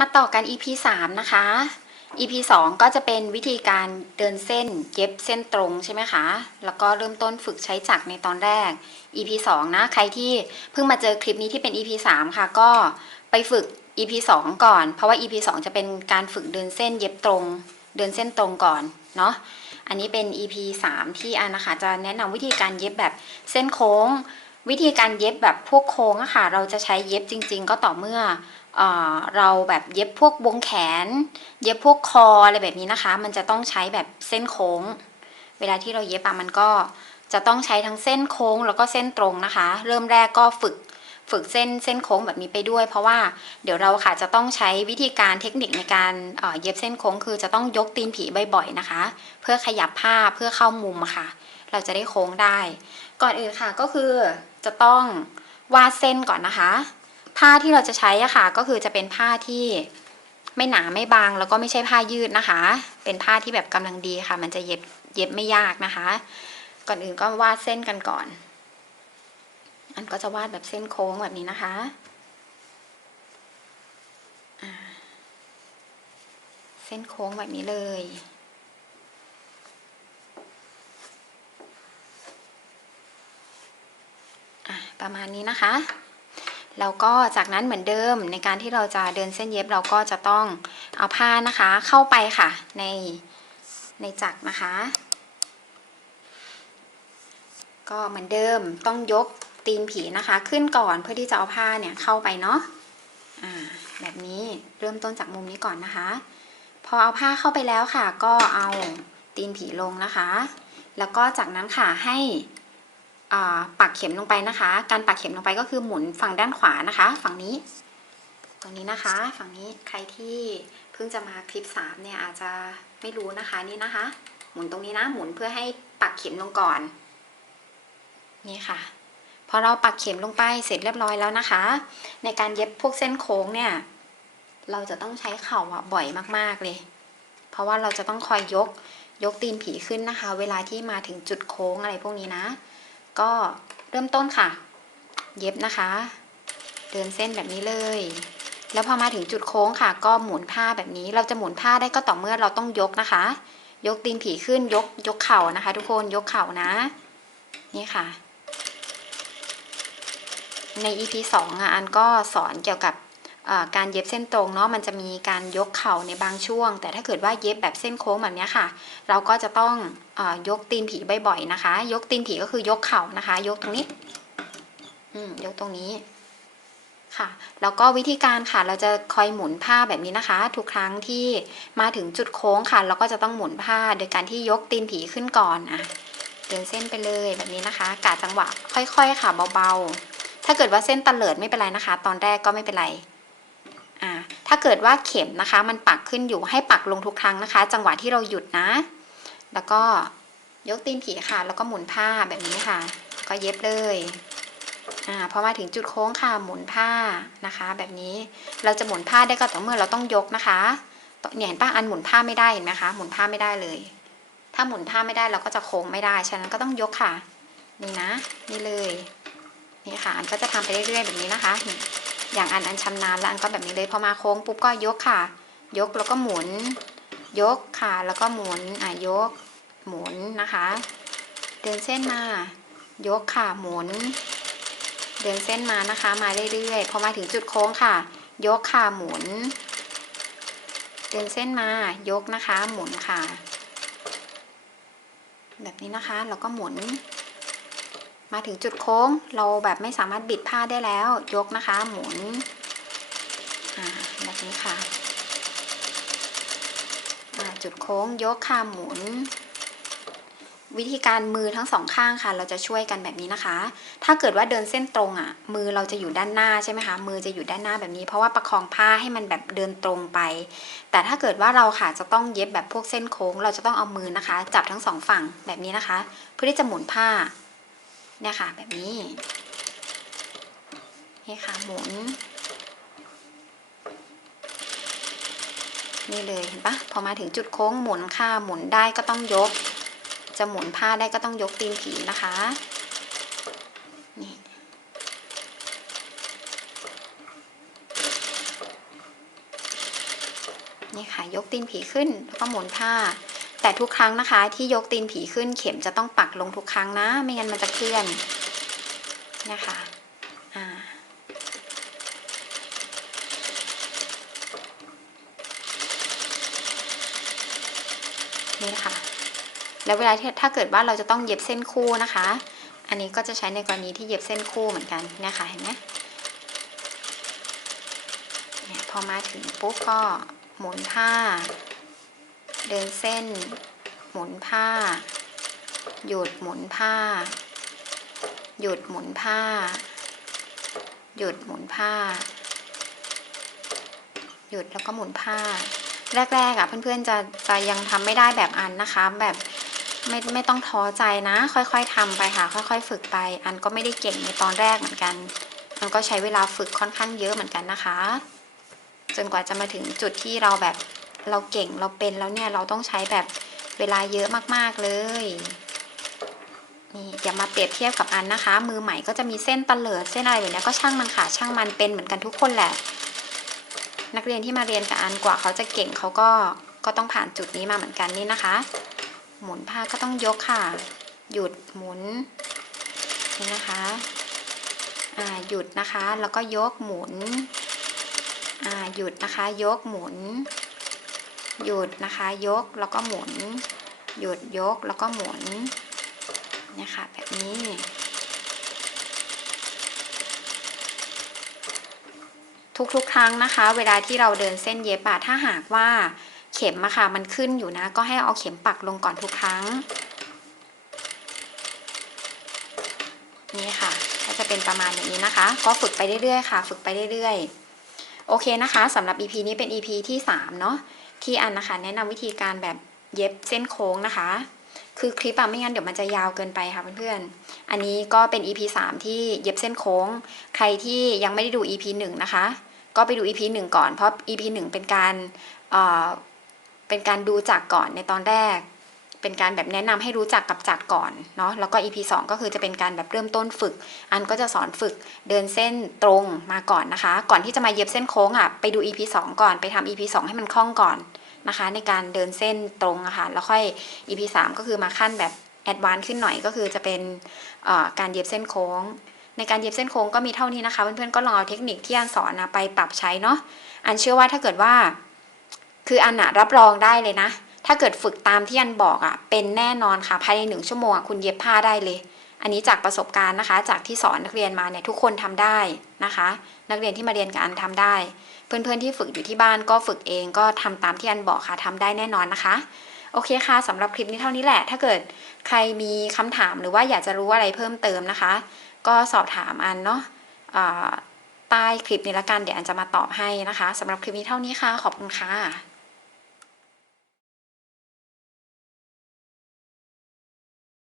มาต่อกัน EP 3 นะคะ EP 2 ก็จะเป็นวิธีการเดินเส้นเย็บเส้นตรงใช่ไหมคะ แล้วก็เริ่มต้นฝึกใช้จักรในตอนแรก EP 2 นะ ใครที่เพิ่งมาเจอคลิปนี้ที่เป็น EP 3 ค่ะ ก็ไปฝึก EP 2 ก่อน เพราะว่า EP 2 จะเป็นการฝึกเดินเส้นเย็บตรง เดินเส้นตรงก่อน เนาะ อันนี้เป็น EP 3 ที่อันนะคะจะแนะนำวิธีการเย็บแบบเส้นโค้ง วิธีการเย็บแบบพวกโค้งอะค่ะ เราจะใช้เย็บจริง ๆ ก็ต่อเมื่อเอเราแบบเย็บพวกวงแขน เย็บพวกคออะไรแบบนี้นะคะ มันจะต้องใช้แบบเส้นโค้ง เวลาที่เราเย็บอะมันก็จะต้องใช้ทั้งเส้นโค้งแล้วก็เส้นตรงนะคะ เริ่มแรกก็ฝึกฝึกเส้นเส้นโค้งแบบนี้ไปด้วย เพราะว่าเดี๋ยวเราค่ะจะต้องใช้วิธีการเทคนิคในการเย็บเส้นโค้ง คือจะต้องยกตีนผีบ่อยๆนะคะ เพื่อขยับผ้าเพื่อเข้ามุมค่ะ เราจะได้โค้งได้ ก่อนอื่นค่ะก็คือจะต้องวาดเส้นก่อนนะคะ ผ้าที่เราจะใช้อะค่ะ ก็คือจะเป็นผ้าที่ไม่หนาไม่บางแล้วก็ไม่ใช่ผ้ายืดนะคะ เป็นผ้าที่แบบกำลังดีค่ะ มันจะเย็บเย็บไม่ยากนะคะ ก่อนอื่นก็วาดเส้นกันก่อน อันก็จะวาดแบบเส้นโค้งแบบนี้นะคะเส้นโค้งแบบนี้เลย อะ ประมาณนี้นะคะ แล้วก็จากนั้นเหมือนเดิมในการที่เราจะเดินเส้นเย็บเราก็จะต้องเอาผ้านะคะเข้าไปค่ะในในจักรนะคะ ก็เหมือนเดิมต้องยกตีนผีนะคะ ขึ้นก่อนเพื่อที่จะเอาผ้าเนี่ยเข้าไปเนาะแบบนี้เริ่มต้นจากมุมนี้ก่อนนะคะ พอเอาผ้าเข้าไปแล้วค่ะ ก็เอาตีนผีลงนะคะ แล้วก็จากนั้นค่ะให้ ปักเข็มลงไปนะคะ การปักเข็มลงไปก็คือหมุนฝั่งด้านขวานะคะ ฝั่งนี้ ตรงนี้นะคะ ฝั่งนี้ใครที่เพิ่งจะมาคลิป 3 เนี่ยอาจจะไม่รู้นะคะนี่นะคะ หมุนตรงนี้นะหมุนเพื่อให้ปักเข็มลงก่อน นี่ค่ะพอเราปักเข็มลงไปเสร็จเรียบร้อยแล้วนะคะ ในการเย็บพวกเส้นโค้งเนี่ย เราจะต้องใช้เข่าอะบ่อยมาก ๆเลย เพราะว่าเราจะต้องคอยยกยกตีนผีขึ้นนะคะ เวลาที่มาถึงจุดโค้งอะไรพวกนี้นะ ก็เริ่มต้นค่ะ เย็บนะคะ เดินเส้นแบบนี้เลย แล้วพอมาถึงจุดโค้งค่ะ ก็หมุนผ้าแบบนี้ เราจะหมุนผ้าได้ก็ต่อเมื่อเราต้องยกนะคะ ยกตีนผีขึ้นยกยกเข่านะคะ ทุกคนยกเข่านะ นี่ค่ะ ใน EP 2อะอันก็สอนเกี่ยวกับ การเย็บเส้นตรงเนาะมันจะมีการยกเข่าในบางช่วง แต่ถ้าเกิดว่าเย็บแบบเส้นโค้งแบบนี้ค่ะ เราก็จะต้องอยกตีนผีบ่อยๆนะคะ ยกตีนผีก็คือยกเข่านะคะ ยกตรงนี้อืมยกตรงนี้ค่ะแล้วก็วิธีการค่ะเราจะคอยหมุนผ้าแบบนี้นะคะ ทุกครั้งที่มาถึงจุดโค้งค่ะ เราก็จะต้องหมุนผ้าโดยการที่ยกตีนผีขึ้นก่อนอะเดินเส้นไปเลยแบบนี้นะคะกะจังหวะค่อยๆค่ะเบาๆ ถ้าเกิดว่าเส้นตะเลิดไม่เป็นไรนะคะ ตอนแรกก็ไม่เป็นไราถ้าเกิดว่าเข็มนะคะ มันปักขึ้นอยู่ให้ปักลงทุกครั้งนะคะ จังหวะที่เราหยุดนะ แล้วก็ยกตีนผีค่ะ แล้วก็หมุนผ้าแบบนี้ค่ะ ก็เย็บเลยอ่าพอมาถึงจุดโค้งค่ะหมุนผ้านะคะ แบบนี้เราจะหมุนผ้าได้ก็ต่อเมื่อเราต้องยกนะคะเนี่ยเห็นป้าอันหมุนผ้าไม่ได้เห็นไหมคะหมุนผ้าไม่ได้เลย ถ้าหมุนผ้าไม่ได้เราก็จะโค้งไม่ได้ฉะนั้นก็ต้องยกค่ะ นี่นะ นี่เลยนี่ค่ะอันก็จะทำไปเรื่อยๆแบบนี้นะคะ อย่างอันอันชำนาญแล้วอันก็แบบนี้เลยพอมาโค้งปุ๊บก็ยกค่ะ ยกแล้วก็หมุน ยกค่ะ แล้วก็หมุนอะยก หมุนนะคะ เดินเส้นมายกค่ะหมุน เดินเส้นมานะคะ มาเรื่อยๆพอมาถึงจุดโค้งค่ะ ยกค่ะหมุน เดินเส้นมายกนะคะ หมุนค่ะ แบบนี้นะคะเราก็หมุน มาถึงจุดโค้งเราแบบไม่สามารถบิดผ้าได้แล้ว ยกนะคะ หมุนแบบนี้ค่ะจุดโค้งยกค่ะหมุน วิธีการมือทั้งสองข้างค่ะ เราจะช่วยกันแบบนี้นะคะ ถ้าเกิดว่าเดินเส้นตรงอะ มือเราจะอยู่ด้านหน้าใช่ไหมคะมือจะอยู่ด้านหน้าแบบนี้ เพราะว่าประคองผ้าให้มันแบบเดินตรงไป แต่ถ้าเกิดว่าเราค่ะจะต้องเย็บแบบพวกเส้นโค้ง เราจะต้องเอามือนะคะ จับทั้งสองฝั่งแบบนี้นะคะ เพื่อที่จะหมุนผ้า เนี่ยค่ะ แบบนี้ นี่ค่ะหมุน นี่เลยเห็นปะพอมาถึงจุดโค้งหมุนค่ะ หมุนได้ก็ต้องยก จะหมุนผ้าได้ก็ต้องยกตีนผีนะคะ นี่นนี่ค่ะ ยกตีนผีขึ้น แล้วก็หมุนผ้า แต่ทุกครั้งนะคะ ที่ยกตีนผีขึ้นเข็มจะต้องปักลงทุกครั้งนะ ไม่งั้นมันจะเคลื่อนนะคะอ่านี่ค่ะแล้วเวลาที่ถ้าเกิดว่าเราจะต้องเย็บเส้นคู่นะคะ อันนี้ก็จะใช้ในกรณีที่เย็บเส้นคู่เหมือนกันนี่ยค่ะเห็นไหมพอมาถึงปุ๊บก็หมุนผ้า เดินเส้น หมุนผ้า หยุดหมุนผ้า หยุดหมุนผ้า หยุดหมุนผ้า หยุดแล้วก็หมุนผ้า แรกๆอะเพื่อนๆจะจะยังทำไม่ได้แบบอันนะคะ แบบไม่ไม่ต้องท้อใจนะ ค่อยๆทำไปค่ะ ค่อย ๆ ฝึกไป อันก็ไม่ได้เก่งในตอนแรกเหมือนกันมันก็ใช้เวลาฝึกค่อนข้างเยอะเหมือนกันนะคะ จนกว่าจะมาถึงจุดที่เราแบบ เราเก่งเราเป็นแล้วเนี่ยเราต้องใช้แบบเวลาเยอะมากๆเลยนี่อย่ามาเปรียบเทียบกับอันนะคะ มือใหม่ก็จะมีเส้นตะเลิดเส้นอะไรแบบเนี้ยก็ช่างมันค่ะช่างมันเป็นเหมือนกันทุกคนแหละ นักเรียนที่มาเรียนกับอันกว่าเขาจะเก่งเขาก็ก็ต้องผ่านจุดนี้มาเหมือนกันนี่นะคะ หมุนผ้าก็ต้องยกค่ะ หยุดหมุนนี่นะคะอ่าหยุดนะคะแล้วก็ยกหมุนอ่าหยุดนะคะ ยกหมุน หยุดนะคะ ยกแล้วก็หมุน หยุดยกแล้วก็หมุนเนี่ยค่ะแบบนี้ทุกๆ ครั้งนะคะ เวลาที่เราเดินเส้นเย็บอะถ้าหากว่าเข็มอะค่ะมันขึ้นอยู่นะ ก็ให้เอาเข็มปักลงก่อนทุกครั้ง นี่ค่ะ ก็จะเป็นประมาณอย่างนี้นะคะ ก็ฝึกไปเรื่อยๆค่ะ ฝึกไปเรื่อยๆ โอเคนะคะสำหรับ EP นี้เป็น EP ที่ 3 เนาะ ที่อันนะคะ แนะนำวิธีการแบบเย็บเส้นโค้งนะคะ คือคลิปอะไม่งั้นเดี๋ยวมันจะยาวเกินไปค่ะเพื่อนๆ อันนี้ก็เป็น EP 3 ที่เย็บเส้นโค้ง ใครที่ยังไม่ได้ดู EP 1 นะคะ ก็ไปดู EP 1 ก่อน เพราะ EP 1 เป็นการเออเป็นการดูจากก่อนในตอนแรก เป็นการแบบแนะนำให้รู้จักกับจักรก่อนเนาะแล้วก็ EP 2 ก็คือจะเป็นการแบบเริ่มต้นฝึก อันก็จะสอนฝึกเดินเส้นตรงมาก่อนนะคะ ก่อนที่จะมาเย็บเส้นโค้งอะไปดู EP 2 ก่อนไปทำ EP 2 ให้มันคล่องก่อนนะคะ ในการเดินเส้นตรงอะค่ะแล้วค่อย EP 3 ก็คือมาขั้นแบบแอดวานซ์ขึ้นหน่อยก็คือจะเป็นการเย็บเส้นโค้ง ในการเย็บเส้นโค้งก็มีเท่านี้นะคะเพื่อนๆก็ลองเอาเทคนิคที่อันสอนนะไปปรับใช้เนาะอันเชื่อว่าถ้าเกิดว่า คืออันอะรับรองได้เลยนะ ถ้าเกิดฝึกตามที่อันบอกอะเป็นแน่นอนค่ะ ภายในหนึ่งชั่วโมงอะคุณเย็บผ้าได้เลย อันนี้จากประสบการณ์นะคะ จากที่สอนนักเรียนมาเนี่ยทุกคนทำได้นะคะ นักเรียนที่มาเรียนกับอันทำได้ เพื่อนๆที่ฝึกอยู่ที่บ้านก็ฝึกเองก็ทำตามที่อันบอกค่ะทำได้แน่นอนนะคะโอเคค่ะสำหรับคลิปนี้เท่านี้แหละ ถ้าเกิดใครมีคำถามหรือว่าอยากจะรู้อะไรเพิ่มเติมนะคะ ก็สอบถามอันเนาะใต้คลิปนี้ละกันเดี๋ยวอันจะมาตอบให้นะคะสำหรับคลิปนี้เท่านี้ค่ะ ขอบคุณค่ะ